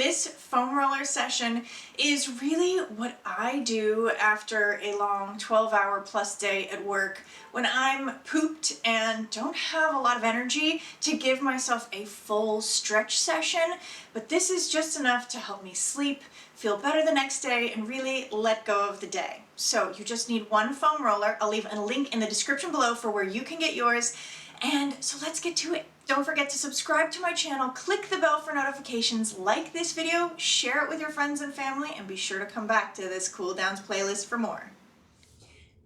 This foam roller session is really what I do after a long 12-hour plus day at work when I'm pooped and don't have a lot of energy to give myself a full stretch session, but this is just enough to help me sleep, feel better the next day, and really let go of the day. So you just need one foam roller. I'll leave a link in the description below for where you can get yours. And so let's get to it. Don't forget to subscribe to my channel, click the bell for notifications, like this video, share it with your friends and family, and be sure to come back to this Cool Downs playlist for more.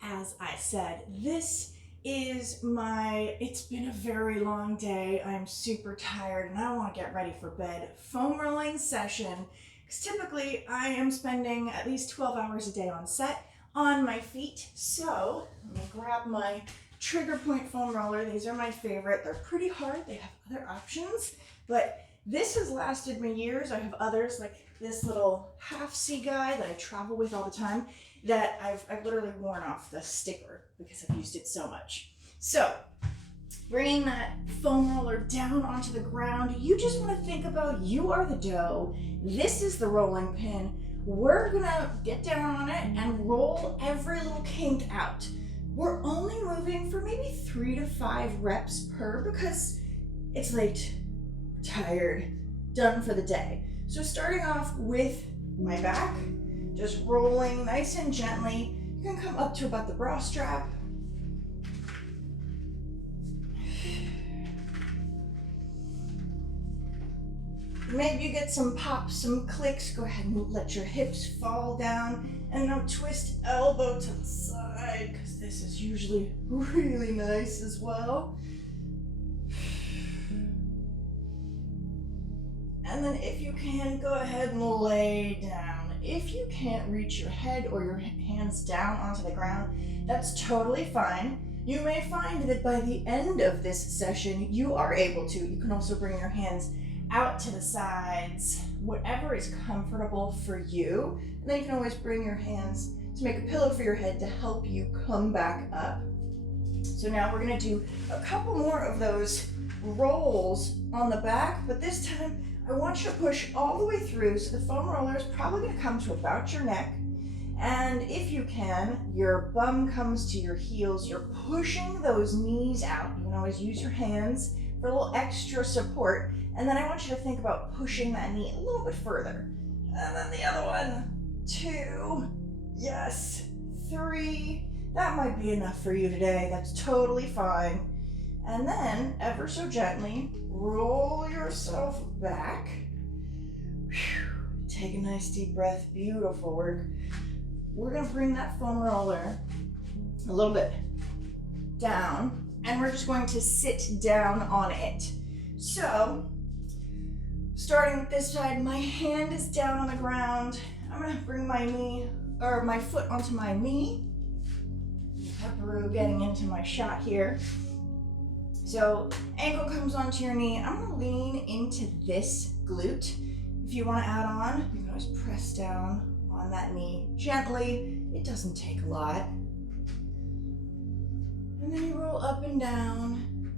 As I said, this is it's been a very long day. I'm super tired and I want to get ready for bed. Foam rolling session, because typically I am spending at least 12 hours a day on set on my feet. So let me grab my trigger point foam roller. These are my favorite. They're pretty hard. They have other options, but this has lasted me years. I have others like this little half C guy that I travel with all the time that I've literally worn off the sticker because I've used it so much. So bringing that foam roller down onto the ground, you just want to think about you are the dough. This is the rolling pin. We're gonna get down on it and roll every little kink out. We're only moving for maybe 3 to 5 reps per because it's late, tired, done for the day. So starting off with my back, just rolling nice and gently. You can come up to about the bra strap. Maybe you get some pops, some clicks. Go ahead and let your hips fall down. And now twist elbow to the side, because this is usually really nice as well. And then if you can, go ahead and lay down. If you can't reach your head or your hands down onto the ground, that's totally fine. You may find that by the end of this session, you are able to. You can also bring your hands out to the sides, whatever is comfortable for you. And then you can always bring your hands to make a pillow for your head to help you come back up. So now we're gonna do a couple more of those rolls on the back, but this time I want you to push all the way through. So the foam roller is probably gonna come to about your neck. And if you can, your bum comes to your heels. You're pushing those knees out. You can always use your hands for a little extra support. And then I want you to think about pushing that knee a little bit further. And then the other one, 2, yes, 3. That might be enough for you today. That's totally fine. And then, ever so gently, roll yourself back. Whew. Take a nice deep breath. Beautiful work. We're gonna bring that foam roller a little bit down, and we're just going to sit down on it. So, starting with this side, my hand is down on the ground. I'm gonna bring my foot onto my knee. Pepperoo getting into my shot here. So ankle comes onto your knee. I'm gonna lean into this glute. If you wanna add on, you can always press down on that knee gently. It doesn't take a lot. And then you roll up and down.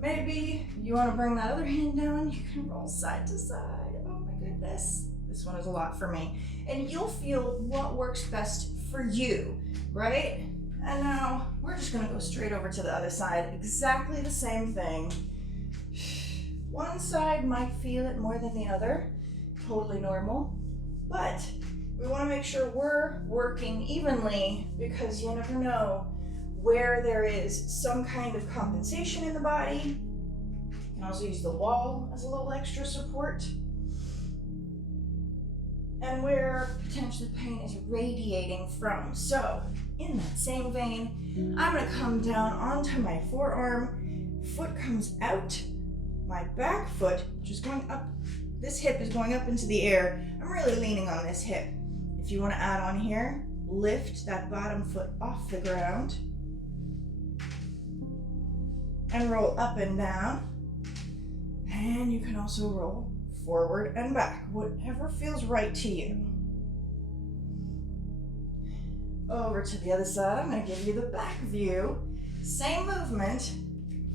Maybe you want to bring that other hand down. You can roll side to side. Oh my goodness. This one is a lot for me. And you'll feel what works best for you, right? And now we're just going to go straight over to the other side. Exactly the same thing. One side might feel it more than the other. Totally normal. But we want to make sure we're working evenly because you never know where there is some kind of compensation in the body. You can also use the wall as a little extra support. And where potentially pain is radiating from. So, in that same vein, I'm gonna come down onto my forearm. Foot comes out. My back foot, which is going up, this hip is going up into the air. I'm really leaning on this hip. If you wanna add on here, lift that bottom foot off the ground. And roll up and down. And you can also roll forward and back, whatever feels right to you. Over to the other side, I'm gonna give you the back view. Same movement.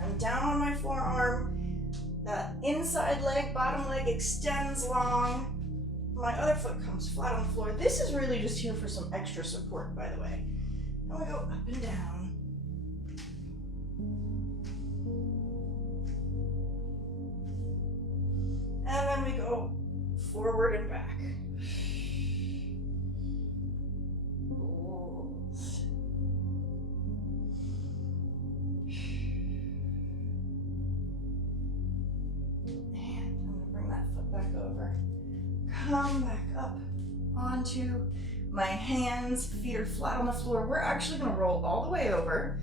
I'm down on my forearm, That inside leg, bottom leg extends long. My other foot comes flat on the floor. This is really just here for some extra support, by the way. And we go up and down. And then we go forward and back. And I'm gonna bring that foot back over. Come back up onto my hands, feet are flat on the floor. We're actually gonna roll all the way over.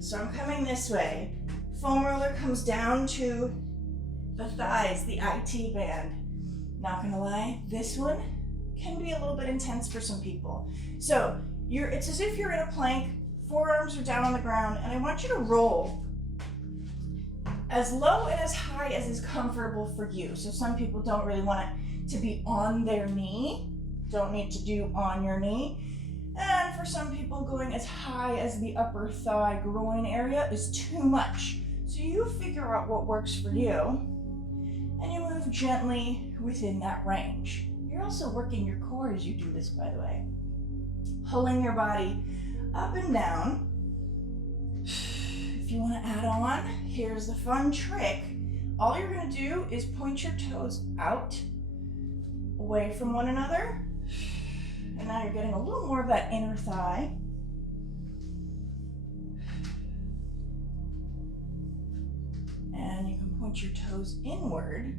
So I'm coming this way. Foam roller comes down to the thighs, the IT band. Not gonna lie, this one can be a little bit intense for some people. So it's as if you're in a plank, forearms are down on the ground, and I want you to roll as low and as high as is comfortable for you. So some people don't really want it to be on their knee, don't need to do on your knee. And for some people, going as high as the upper thigh groin area is too much. So you figure out what works for you, and you move gently within that range. You're also working your core as you do this, by the way. Pulling your body up and down. If you want to add on, here's the fun trick. All you're going to do is point your toes out, away from one another. And now you're getting a little more of that inner thigh. And you can point your toes inward.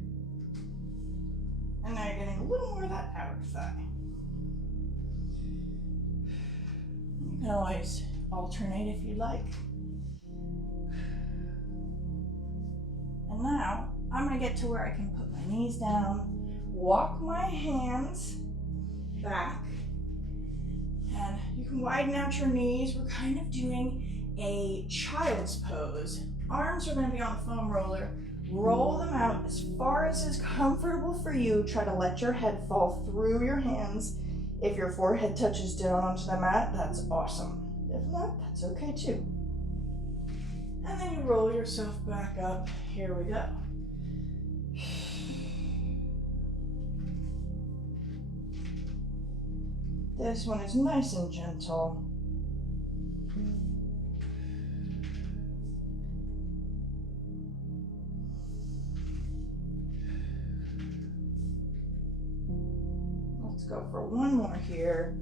And now you're getting a little more of that outer thigh. You can always alternate if you'd like. And now I'm gonna get to where I can put my knees down, walk my hands back, and you can widen out your knees. We're kind of doing a child's pose. Arms are gonna be on the foam roller. Roll them out as far as is comfortable for you. Try to let your head fall through your hands. If your forehead touches down onto the mat, that's awesome. If not, that's okay too. And then you roll yourself back up. Here we go. This one is nice and gentle. Let's go for one more here.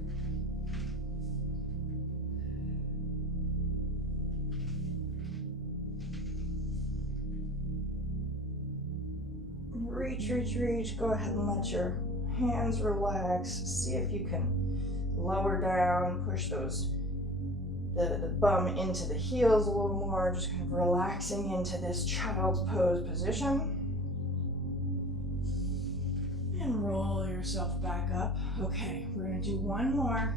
Reach, reach, reach. Go ahead and let your hands relax. See if you can lower down, push the bum into the heels a little more, just kind of relaxing into this child's pose position. And roll yourself back up. Okay, we're gonna do one more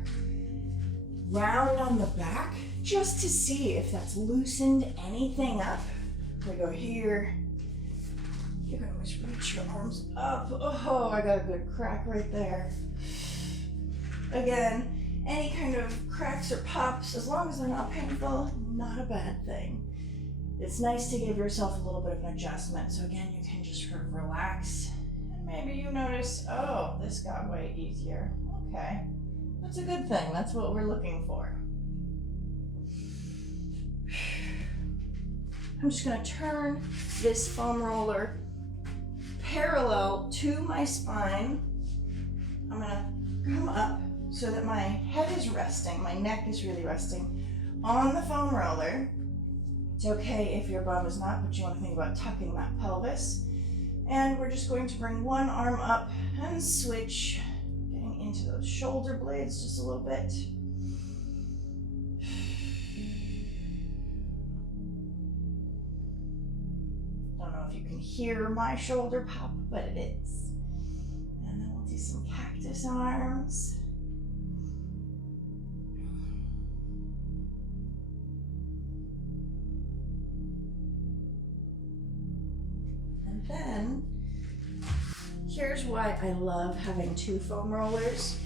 round on the back just to see if that's loosened anything up. We go here. You can always reach your arms up. Oh, I got a good crack right there. Again, any kind of cracks or pops, as long as they're not painful, not a bad thing. It's nice to give yourself a little bit of an adjustment. So again, you can just sort of relax. And maybe you notice, oh, this got way easier. Okay, that's a good thing. That's what we're looking for. I'm just gonna turn this foam roller parallel to my spine. I'm gonna come up so that my head is resting, my neck is really resting on the foam roller. It's okay if your bum is not, but you want to think about tucking that pelvis. And we're just going to bring one arm up and switch, getting into those shoulder blades just a little bit. Don't know if you can hear my shoulder pop, but it is. And then we'll do some cactus arms. And then, here's why I love having two foam rollers.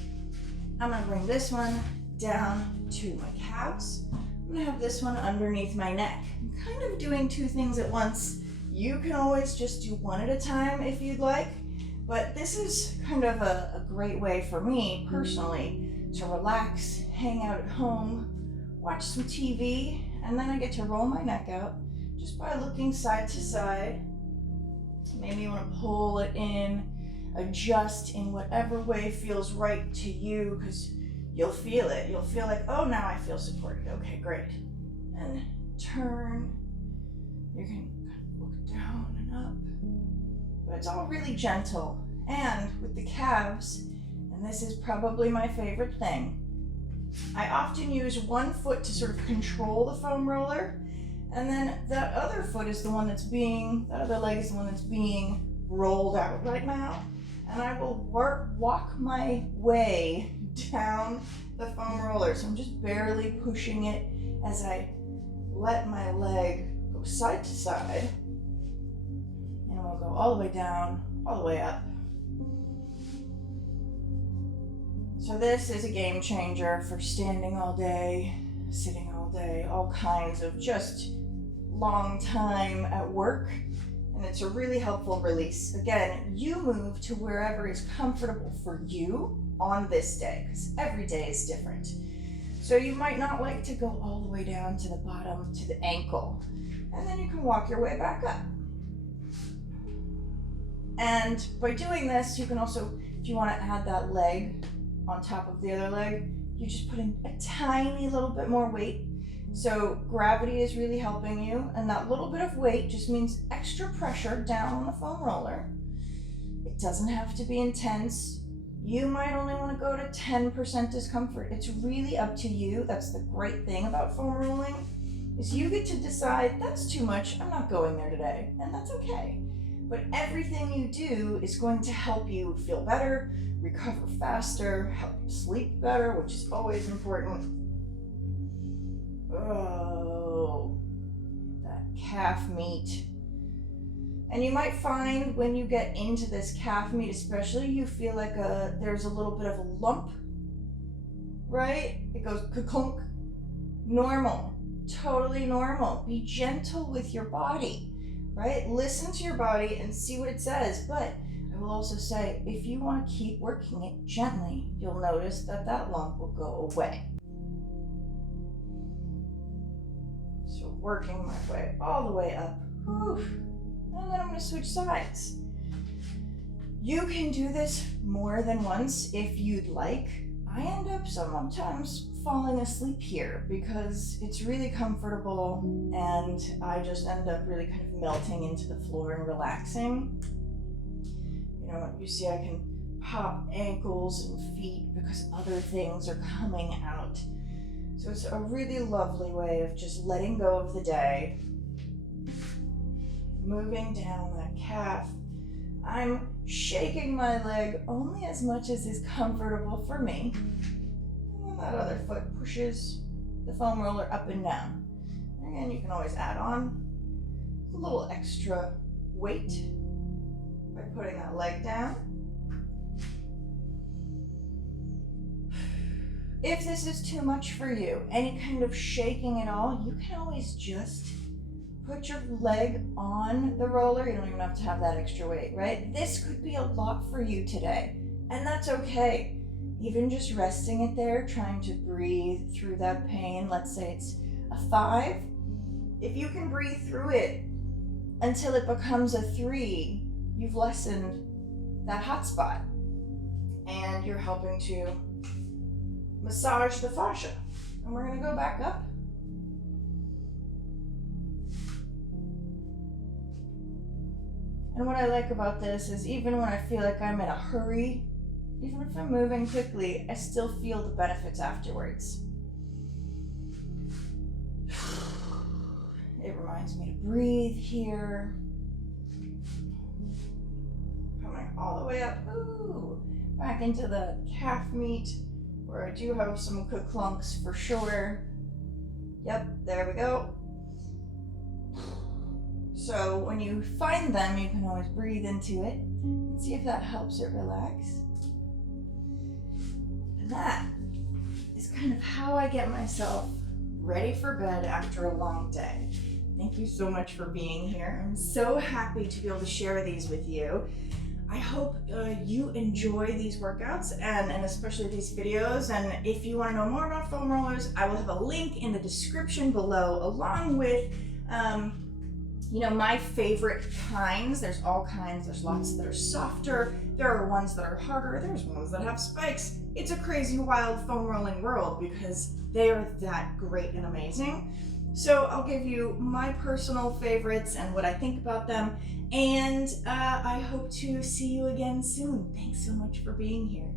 I'm gonna bring this one down to my calves. I'm gonna have this one underneath my neck. I'm kind of doing two things at once You can always just do one at a time if you'd like, but this is kind of a great way for me personally to relax, hang out at home, watch some TV, and then I get to roll my neck out just by looking side to side. Maybe you want to pull it in, adjust in whatever way feels right to you, because you'll feel it. You'll feel like, oh, now I feel supported. Okay, great. And turn. You can look down and up, but it's all really gentle. And with the calves, and this is probably my favorite thing, I often use one foot to sort of control the foam roller, and then that other foot is the one that other leg is the one that's being rolled out right now. And I will walk my way down the foam roller. So I'm just barely pushing it as I let my leg go side to side. And we'll go all the way down, all the way up. So this is a game changer for standing all day, sitting all day, all kinds of just long time at work. And it's a really helpful release. Again, you move to wherever is comfortable for you on this day, because every day is different. So you might not like to go all the way down to the bottom, to the ankle, and then you can walk your way back up. And by doing this, you can also, if you want to add that leg on top of the other leg, you just put in a tiny little bit more weight. So gravity is really helping you, and that little bit of weight just means extra pressure down on the foam roller. It doesn't have to be intense. You might only want to go to 10% discomfort. It's really up to you. That's the great thing about foam rolling, is you get to decide, that's too much, I'm not going there today, and that's okay. But everything you do is going to help you feel better, recover faster, help you sleep better, which is always important. Oh, that calf meat. And you might find when you get into this calf meat especially, you feel like there's a little bit of a lump, right? It goes ka-clunk. Normal, totally normal. Be gentle with your body, right? Listen to your body and see what it says. But I will also say, if you want to keep working it gently, you'll notice that that lump will go away. So working my way all the way up. Whew. And then I'm going to switch sides. You can do this more than once if you'd like. I end up sometimes falling asleep here because it's really comfortable, and I just end up really kind of melting into the floor and relaxing. You know, you see I can pop ankles and feet because other things are coming out. So it's a really lovely way of just letting go of the day, moving down that calf. I'm shaking my leg only as much as is comfortable for me. And then that other foot pushes the foam roller up and down. Again, you can always add on a little extra weight by putting that leg down. If this is too much for you, any kind of shaking at all, you can always just put your leg on the roller. You don't even have to have that extra weight, right? This could be a lot for you today, and that's okay. Even just resting it there, trying to breathe through that pain. Let's say it's a 5. If you can breathe through it until it becomes a 3, you've lessened that hot spot, and you're helping to massage the fascia. And we're gonna go back up. And what I like about this is even when I feel like I'm in a hurry, even if I'm moving quickly, I still feel the benefits afterwards. It reminds me to breathe here. Coming all the way up, ooh, back into the calf meat, where I do have some ka-clunks for sure. Yep, there we go. So when you find them, you can always breathe into it and see if that helps it relax. And that is kind of how I get myself ready for bed after a long day. Thank you so much for being here. I'm so happy to be able to share these with you. I hope you enjoy these workouts and especially these videos. And if you want to know more about foam rollers, I will have a link in the description below, along with my favorite kinds. There's all kinds. There's lots that are softer. There are ones that are harder. There's ones that have spikes. It's a crazy, wild foam rolling world because they are that great and amazing. So I'll give you my personal favorites and what I think about them. And I hope to see you again soon. Thanks so much for being here.